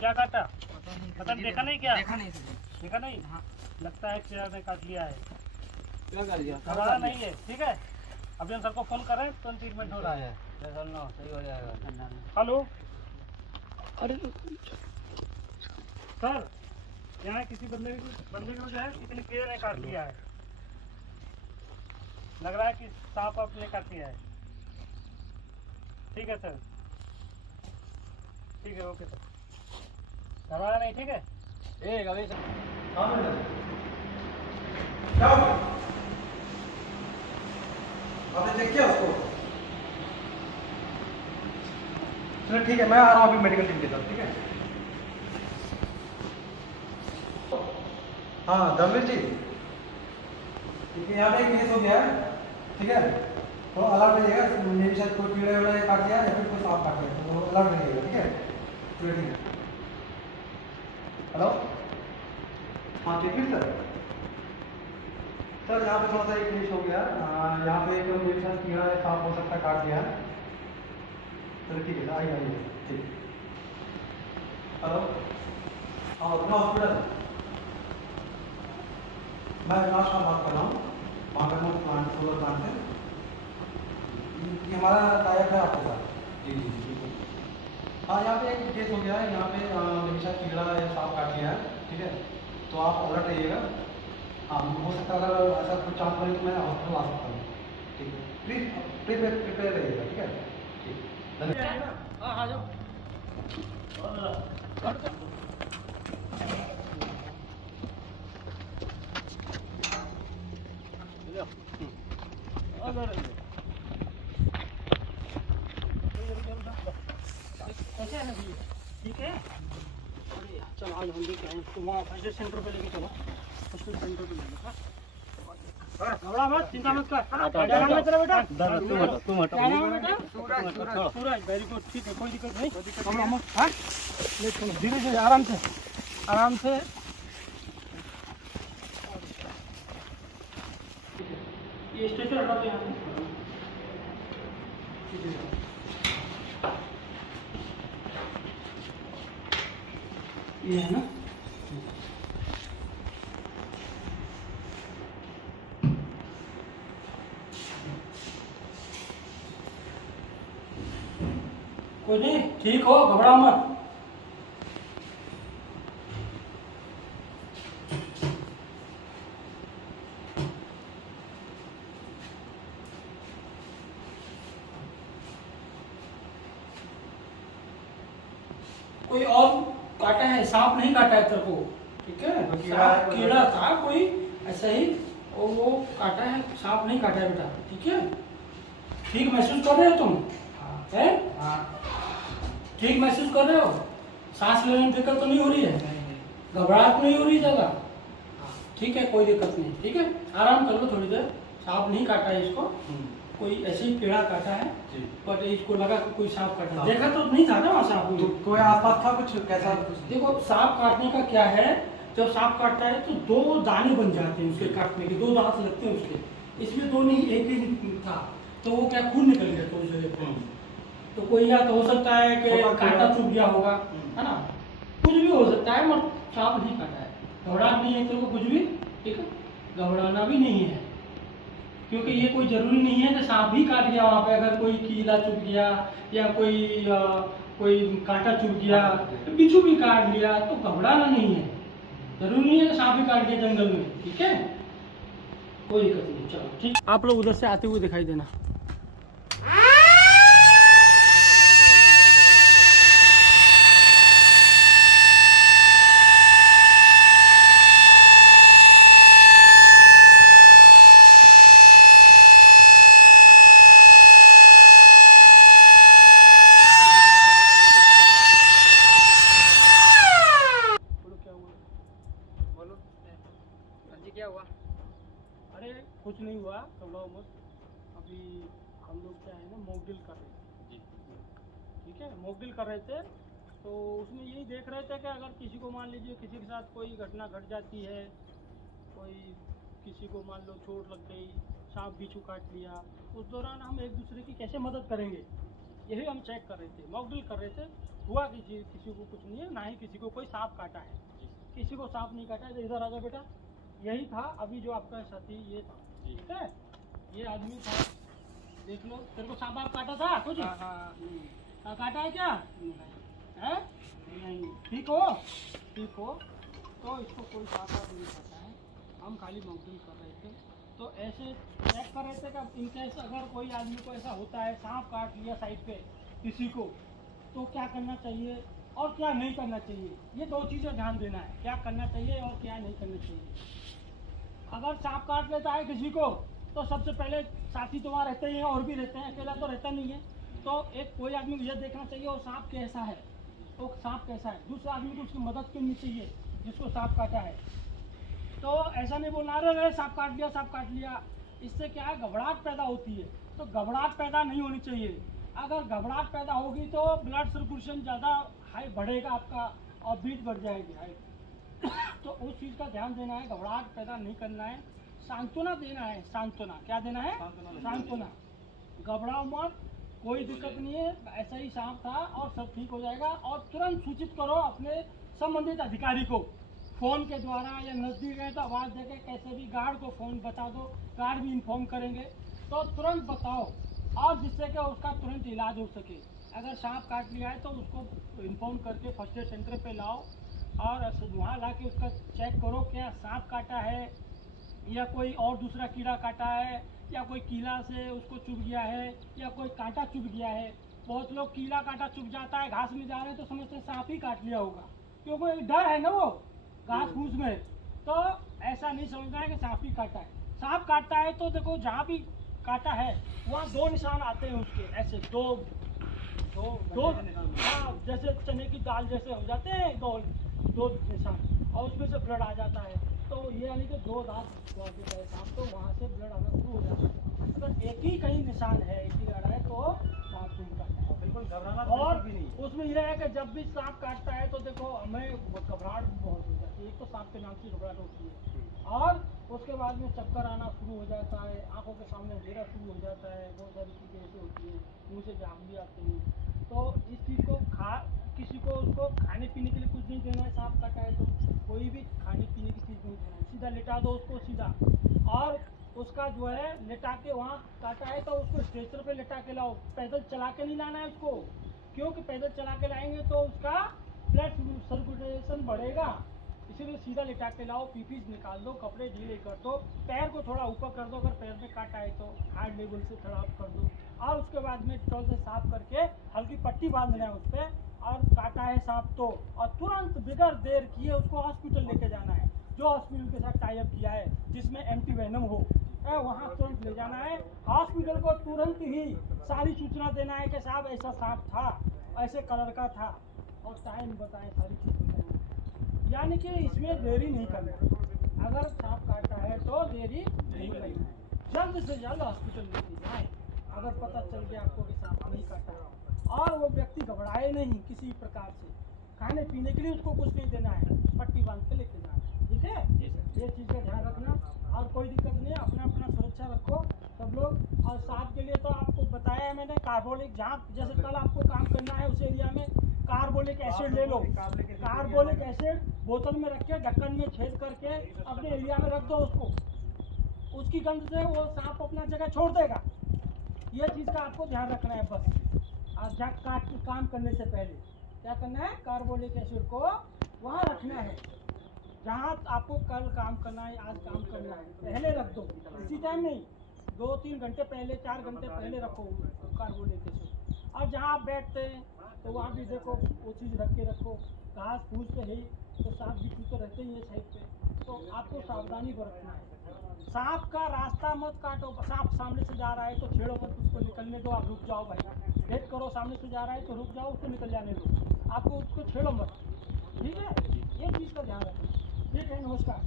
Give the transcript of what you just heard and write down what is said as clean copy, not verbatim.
क्या काटा? पता नहीं, देखा नहीं क्या? देखा नहीं था। देखा नहीं? हाँ। लगता है चेहरा ने काट लिया है। क्या कर दिया? घबराना नहीं है, ठीक है? अभी हम सबको फोन कर रहे हैं, तुरंत ट्रीटमेंट हो रहा है। सही हो जाएगा। हेलो अरे सर, यहाँ किसी बंदे को जो है किसी ने कीड़े ने काट लिया है। लग रहा है कि सांप आपने काट लिया है। ठीक है सर, ठीक है, ओके सर। घबराना नहीं, ठीक है? एक अभी क्या हो गया? आपने चेक किया उसको? चलो ठीक है, मैं आ रहा हूँ अभी मेडिकल टीम के साथ, ठीक है? हाँ धर्मवीर जी, ठीक है, यहाँ पे एक केस हो गया है, ठीक है? तो अलर्ट रहिएगा, मेरे शायद कोई कीड़े वगैरह काट दिया या फिर कोई सांप काट दिया, तो अलर्ट रहिएगा, ठीक है? चलो ठीक है। हेलो, हाँ ठीक है सर। सर यहाँ पे थोड़ा सा एक केस हो गया, यहाँ पे एक मेरे साथ कीड़ा या सांप हो सकता है काट दिया है। चलो ठीक है सर, आइए आइए, ठीक। हेलो, हाँ अपना हॉस्पिटल, मैं विकास का बात कर रहा हूँ, मांगरमोह प्लांट, सोलर प्लांट से। ये हमारा टाइप है आपके साथ। जी जी जी बिल्कुल। हाँ यहाँ पे एक केस हो गया है, यहाँ पे मेरे साथ कीड़ा या सांप काट लिया है, ठीक है? तो आप अलर्ट रहिएगा। हाँ हो सकता है अगर ऐसा कुछ चांस बने तो मैं हॉस्पिटल आ सकता हूँ, ठीक है? प्लीज प्रिपेयर रहिएगा, ठीक है? ठीक, धन्यवाद। हाँ आ जाओ। कैसे है अभी? ठीक है? चलो आज हम लेके आए, तो वहाँ फर्स्ट एड सेंटर पे लेके चलो, फर्स्ट एड सेंटर पे लेके। हाँ घबरा मत, चिंता मत कर। डरना मत तेरा बेटा, तुम हटो। सूरज वेरी गुड, ठीक है, कोई दिक्कत नहीं। घबरा मत, हाँ ले चलो, धीरे से, आराम से, आराम से। ये स्ट्रेचर हटा दो यहाँ से। ये है ना? कोई नहीं, ठीक हो, घबरा मत। कोई और काटा है, सांप नहीं काटा है तेरे को, ठीक है? सांप कीड़ा था कोई ऐसा ही, और वो काटा है, सांप नहीं काटा है बेटा, ठीक है? ठीक महसूस कर रहे हो तुम? है? ठीक महसूस कर रहे हो? सांस लेने में दिक्कत तो नहीं हो रही है? घबराहट नहीं हो रही ज़्यादा? ठीक है, कोई दिक्कत नहीं, ठीक है? आराम कर लो थोड़ी देर। सांप नहीं काटा है इसको, कोई ऐसे ही कीड़ा काटा है, बट इसको लगा कि कोई सांप काटा है। देखा तो नहीं था ना वहाँ सांप? तो कोई आसपास था कुछ कैसा कुछ? देखो सांप काटने का क्या है, जब सांप काटता है तो दो दाने बन जाते हैं उसके काटने के, दो दांत लगते हैं उसके। इसमें दो नहीं, एक ही था, तो वो क्या खून निकल गया तो उसे। तो कोई या तो हो सकता है कि कांटा चुभ गया होगा, है ना? कुछ भी हो सकता है, मगर सांप नहीं काटा है। घबराहट नहीं है तेरे को कुछ भी, ठीक है? घबराना भी नहीं है, क्योंकि ये कोई जरूरी नहीं है कि सांप भी काट गया वहाँ पे। अगर कोई कीड़ा चुभ गया या कोई कांटा चुभ गया, बिच्छू भी काट लिया, तो घबराना नहीं है। जरूरी नहीं है कि सांप भी काट गया जंगल में, ठीक है? कोई दिक्कत नहीं, चलो ठीक। आप लोग उधर से आते हुए दिखाई देना। क्या हुआ? अरे कुछ नहीं हुआ, घबराओ मत। अभी हम लोग क्या है ना, मॉक ड्रिल कर रहे थे जी, ठीक है? मॉक ड्रिल कर रहे थे, तो उसमें यही देख रहे थे कि अगर किसी को मान लीजिए किसी के साथ कोई घटना घट जाती है, कोई किसी को मान लो चोट लग गई, सांप बिच्छू काट लिया, उस दौरान हम एक दूसरे की कैसे मदद करेंगे, यही हम चेक कर रहे थे, मॉक ड्रिल कर रहे थे। हुआ किसी को कुछ नहीं है, ना ही किसी को कोई सांप काटा है, किसी को सांप नहीं काटा है। तो इधर आ जाओ बेटा, यही था अभी जो आपका साथी ये था, ठीक है, ये आदमी था, देख लो। तेरे को सांप आप काटा था कुछ? काटा है क्या? है? नहीं। ठीक हो? ठीक हो तो इसको कोई सांप आप नहीं काटा है, हम खाली माउंटिंग कर रहे थे। तो ऐसे चेक कर रहे थे कि इनकेस अगर कोई आदमी को ऐसा होता है, सांप काट लिया साइड पे किसी को, तो क्या करना चाहिए और क्या नहीं करना चाहिए, ये दो चीज़ें ध्यान देना है, क्या करना चाहिए और क्या नहीं करना चाहिए। अगर सांप काट लेता है किसी को तो सबसे पहले साथी तो वहाँ रहते ही हैं, और भी रहते हैं, अकेला तो रहता नहीं है। तो एक कोई आदमी को यह देखना चाहिए और सांप कैसा है, तो सांप कैसा है, दूसरा आदमी को उसकी मदद करनी चाहिए जिसको सांप काटा है। तो ऐसा नहीं बोलना अरे सांप काट लिया, इससे क्या है घबराहट पैदा होती है, तो घबराहट पैदा नहीं होनी चाहिए। अगर घबराहट पैदा होगी तो ब्लड सर्कुलेशन ज़्यादा हाई बढ़ेगा आपका और बीट बढ़ जाएगी हाई। तो उस चीज़ का ध्यान देना है, घबराहट पैदा नहीं करना है, सांत्वना देना है। सांत्वना क्या देना है? सांत्वना। घबराओ मत, कोई दिक्कत नहीं है, ऐसा ही सांप था और सब ठीक हो जाएगा। और तुरंत सूचित करो अपने संबंधित अधिकारी को, फ़ोन के द्वारा या नज़दीक है तो आवाज़ देके कैसे भी गार्ड को फ़ोन बता दो, गार्ड भी इन्फॉर्म करेंगे। तो तुरंत बताओ और जिससे कि उसका तुरंत इलाज हो सके। अगर सांप काट लिया है तो उसको इन्फॉर्म करके फर्स्ट एड सेंटर पे लाओ और वहाँ ला के उसका चेक करो क्या सांप काटा है या कोई और दूसरा कीड़ा काटा है या कोई कीड़ा से उसको चुभ गया है या कोई कांटा चुभ गया है। बहुत लोग कीड़ा कांटा चुभ जाता है, घास में जा रहे हैं तो समझते हैं सांप ही काट लिया होगा, क्योंकि डर है ना वो घास फूस में। तो ऐसा नहीं समझना है कि सांप ही काटा है। सांप काटता है तो देखो जहाँ भी काटा है वहाँ दो निशान आते हैं उसके, ऐसे दो हाँ, जैसे चने की दाल जैसे हो जाते हैं दो निशान, और उसमें से ब्लड आ जाता है। तो ये यानी कि दो दांत सांप, तो वहाँ से ब्लड आना शुरू हो जाता है। अगर एक ही कहीं निशान है, एक ही लड़ा है तो सांप नहीं काटा है, बिल्कुल घबराना और भी नहीं। उसमें यह है कि जब भी सांप काटता है तो देखो हमें घबराहट बहुत हो जाती है। एक तो सांप के नाम से घबराहट होती है और उसके बाद में चक्कर आना शुरू हो जाता है, आंखों के सामने अंधेरा शुरू हो जाता है, बहुत सारी चीज़ें ऐसी होती हैं, मुँह से झाग भी आते हैं। तो इस चीज़ को किसी को उसको खाने पीने के लिए कुछ नहीं देना है। सांप काटा है तो कोई भी खाने पीने की चीज़ नहीं देना है, सीधा लिटा दो उसको सीधा। और उसका जो है लिटा के, वहाँ काटा है तो उसको स्ट्रेचर पे लिटा के लाओ, पैदल चला के नहीं लाना है उसको, क्योंकि पैदल चला के लाएंगे तो उसका ब्लड सर्कुलेशन बढ़ेगा, इसीलिए सीधा लिटा के लाओ। पीपीज निकाल दो, कपड़े ढीले कर दो, पैर को थोड़ा ऊपर कर दो, अगर पैर में काटा है तो हार्ड लेवल से थोड़ा अप कर दो, और उसके बाद में डेटॉल से साफ करके हल्की पट्टी बांधना है उस पर। और काटा है सांप तो और तुरंत बिगर देर किए उसको हॉस्पिटल लेके जाना है, जो हॉस्पिटल के साथ टाई अप किया है जिसमें एंटी वेनम हो, वहाँ तुरंत ले जाना है। हॉस्पिटल को तुरंत ही सारी सूचना देना है कि साहब ऐसा सांप था, ऐसे कलर का था, और टाइम बताएं, सारी चीज़ बताएं। यानी कि इसमें देरी नहीं करना है, अगर सांप काटा है तो देरी नहीं करना है, जल्द से जल्द हॉस्पिटल लेके जाएं। अगर पता चल गया आपको कि सांप नहीं काटा है और वो व्यक्ति घबराए नहीं किसी प्रकार से, खाने पीने के लिए उसको कुछ नहीं देना है, पट्टी बांध के लेके जाना है, ठीक है। ये चीज़ का ध्यान रखना और कोई दिक्कत नहीं है, अपना अपना सुरक्षा रखो सब लोग। और साथ के लिए तो आपको बताया है मैंने, कार्बोलिक, जहाँ जैसे कल आपको काम करना है उस एरिया में कार्बोलिक एसिड ले लो, कार्बोलिक एसिड बोतल में रख के ढक्कन में छेद करके अपने एरिया में रख दो उसको, उसकी गंध से वो सांप अपना जगह छोड़ देगा। ये चीज़ का आपको ध्यान रखना है बस। काट काम करने से पहले क्या करना है, कार्बोलिक एसिड को वहाँ रखना है जहाँ आपको कल काम करना है, आज काम करना है, पहले रख दो, इसी टाइम नहीं, 2-3 घंटे पहले, 4 घंटे पहले रखो कार्बोलिक एसिड। और जहाँ आप बैठते हैं तो वहाँ भी देखो वो चीज़ रख के रखो, घास फूस तो है ही, तो सांप बिच्छू तो रहते ही है साइड पे, तो आपको सावधानी बरतना है। सांप का रास्ता मत काटो, सांप सामने से जा रहा है तो छेड़ो मत, उसको निकलने दो, आप रुक जाओ भाई, वेट करो, सामने से जा रहा है तो रुक जाओ, उसको निकल जाने दो, आपको उसको छेड़ो मत, ठीक है। ये चीज़ का ध्यान रखना, ठीक है, नमस्कार।